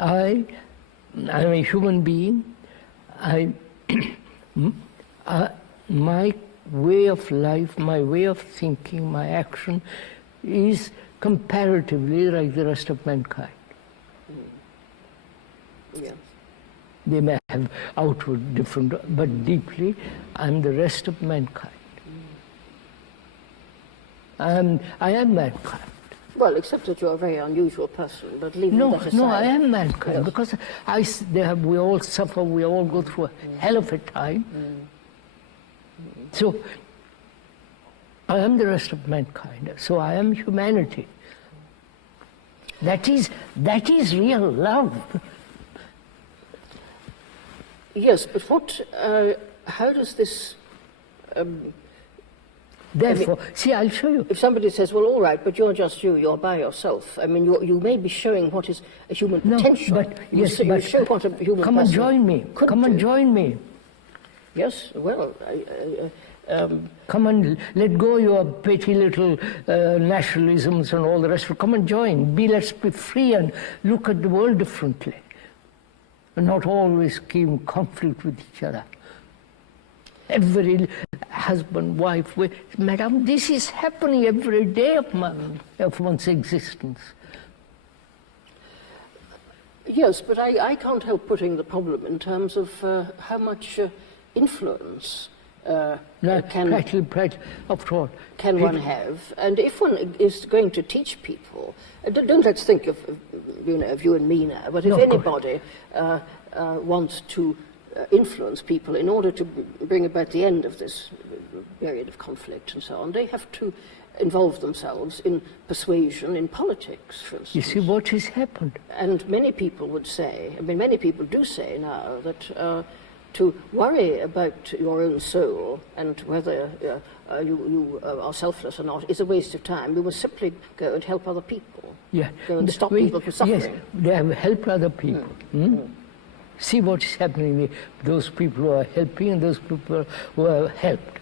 I'm a human being. My way of life, my way of thinking, my action is comparatively like the rest of mankind. Yes. They may have outward different, but deeply, I'm the rest of mankind. I am mankind. Well, except that you're a very unusual person, but leaving that aside. No, I am mankind, Yes. because we all suffer, we all go through a hell of a time. So, I am the rest of mankind, so I am humanity. That is real love. Yes, but how does this... Therefore, see, I'll show you. If somebody says, well, all right, but you're just you're by yourself. I mean, you may be showing what is a human potential. But, you show what a human come and person join me. could Come and do. join me. Yes, well, Come and let go your petty little nationalisms and all the rest. Come and join. Let's be free and look at the world differently. And not always keep in conflict with each other. Every husband, wife, madam, this is happening every day of one's existence. yes, but I can't help putting the problem in terms of how much influence can one have, and if one is going to teach people, don't let's think of you and me now, but if anybody wants to influence people in order to bring about the end of this period of conflict and so on, they have to involve themselves in persuasion, in politics, for instance. You see what has happened? And many people would say, I mean, many people do say now that to worry about your own soul and whether you are selfless or not is a waste of time. We must simply go and help other people. Yeah. Go and stop people from suffering. Yes, they have helped other people. See what is happening with those people who are helping and those people who are helped.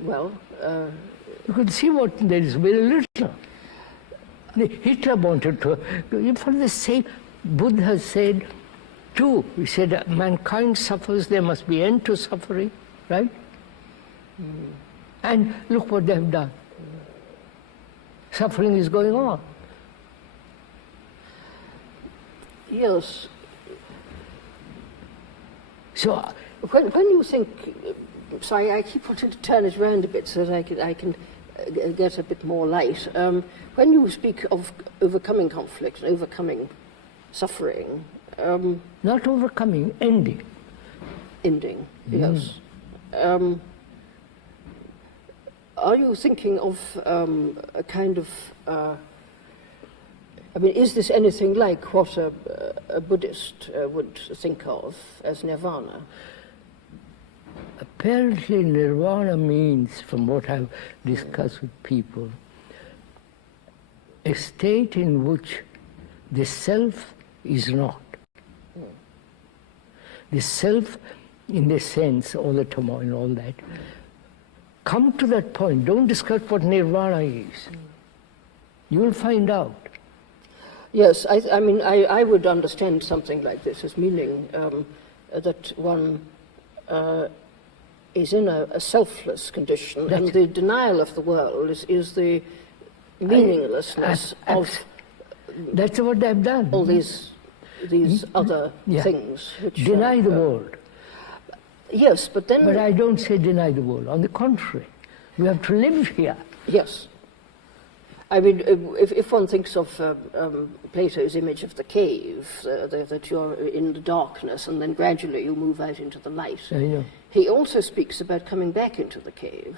Well, you can see what there is very little. Hitler wanted to, for the same, Buddha said, too, he said, mankind suffers, there must be end to suffering, right? And look what they have done. Suffering is going on. yes. So, When you think, sorry, I keep wanting to turn it around a bit so that I can get a bit more light. When you speak of overcoming conflict and overcoming suffering, not overcoming, ending. ending, yes. Are you thinking of a kind of, I mean, is this anything like what a Buddhist would think of as nirvana? Apparently nirvana means, from what I've discussed with people, a state in which the self is not. The self, in the sense, all the turmoil and all that, come to that point. Don't discuss what nirvana is. You will find out. Yes, I mean, I would understand something like this as meaning that one is in a selfless condition, and the denial of the world is the meaninglessness of that's what they've done. all these other things. Which, deny the world. Yes, but then... But I don't say deny the world. On the contrary, you have to live here. Yes. I mean, if one thinks of Plato's image of the cave, that you're in the darkness and then gradually you move out into the light, he also speaks about coming back into the cave,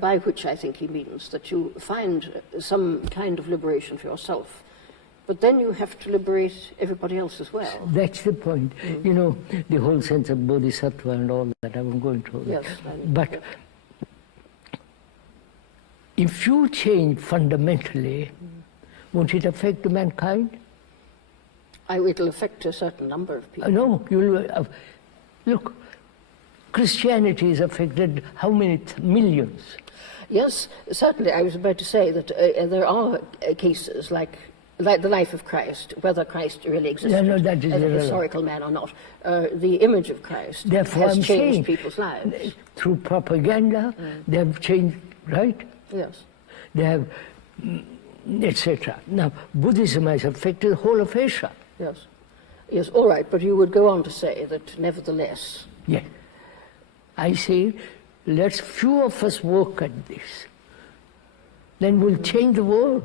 by which I think he means that you find some kind of liberation for yourself. But then you have to liberate everybody else as well. That's the point. You know, the whole sense of bodhisattva and all that, I won't go into all that. Yes, but if you change fundamentally, won't it affect mankind? It'll affect a certain number of people. No, you'll... look, Christianity has affected how many millions? Yes, certainly. I was about to say that there are cases like like the life of Christ, whether Christ really existed No, that is as a irrelevant. historical man or not, the image of Christ Therefore, has I'm changed saying, people's lives. through propaganda, they have changed, right? Yes. They have, etc. Now, Buddhism has affected the whole of Asia. Yes. Yes, all right, but you would go on to say that nevertheless... Yeah. I say, let's few of us work at this. Then we'll change the world.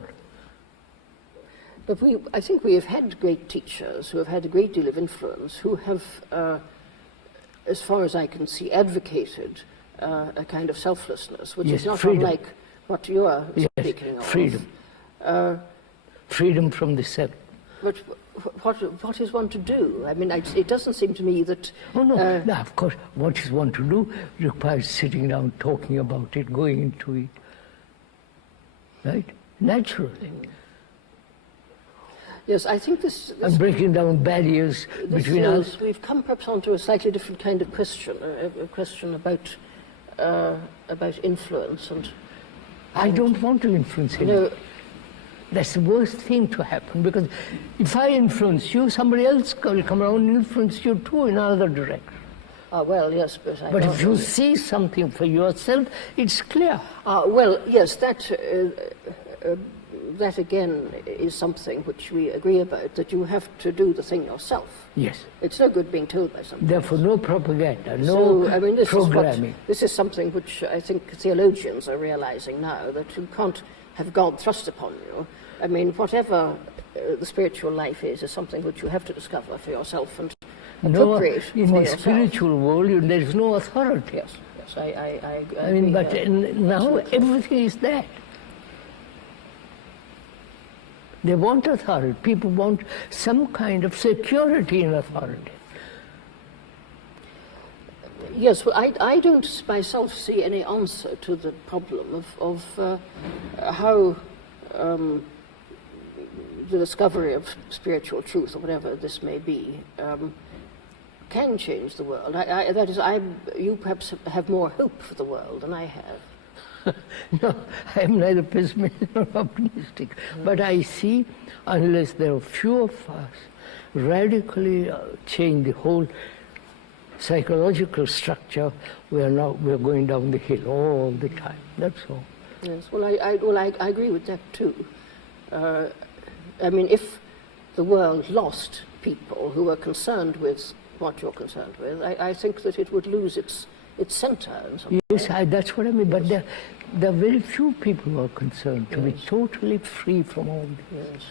But I think we have had great teachers who have had a great deal of influence, who have, as far as I can see, advocated a kind of selflessness, which Yes, is not freedom. unlike what you are Yes, speaking of. freedom. Freedom from the self. But what is one to do? I mean, it doesn't seem to me that... Oh, no. No, of course, what is one to do requires sitting down, talking about it, going into it. Right? Naturally. Yes, I think this And breaking down barriers between us. We've come perhaps onto a slightly different kind of question, a question about influence and... I don't want to influence anyone. That's the worst thing to happen, because if I influence you, somebody else will come around and influence you too in another direction. Well, yes, but I But don't if you know. see something for yourself, it's clear. Well, yes, that again is something which we agree about, that you have to do the thing yourself. Yes. It's no good being told by somebody. Therefore, no propaganda, no So, I mean, programming. This is something which I think theologians are realizing now, that you can't have God thrust upon you. I mean, whatever the spiritual life is something which you have to discover for yourself and appropriate in for the yourself. spiritual world, there is no authority. Yes, yes, I I mean, agree but there. now Absolutely. everything is that. They want authority. People want some kind of security in authority. Yes, well, I don't myself see any answer to the problem of how the discovery of spiritual truth, or whatever this may be, can change the world. That is, you perhaps have more hope for the world than I have. No, I am neither pessimistic nor optimistic. But I see, unless there are few of us radically change the whole psychological structure, we're going down the hill all the time. That's all. Yes, well, I agree with that too. I mean, if the world lost people who were concerned with what you're concerned with, I think that it would lose its center in some Yes, way. that's what I mean. But there are very few people who are concerned to be totally free from all this. Yes.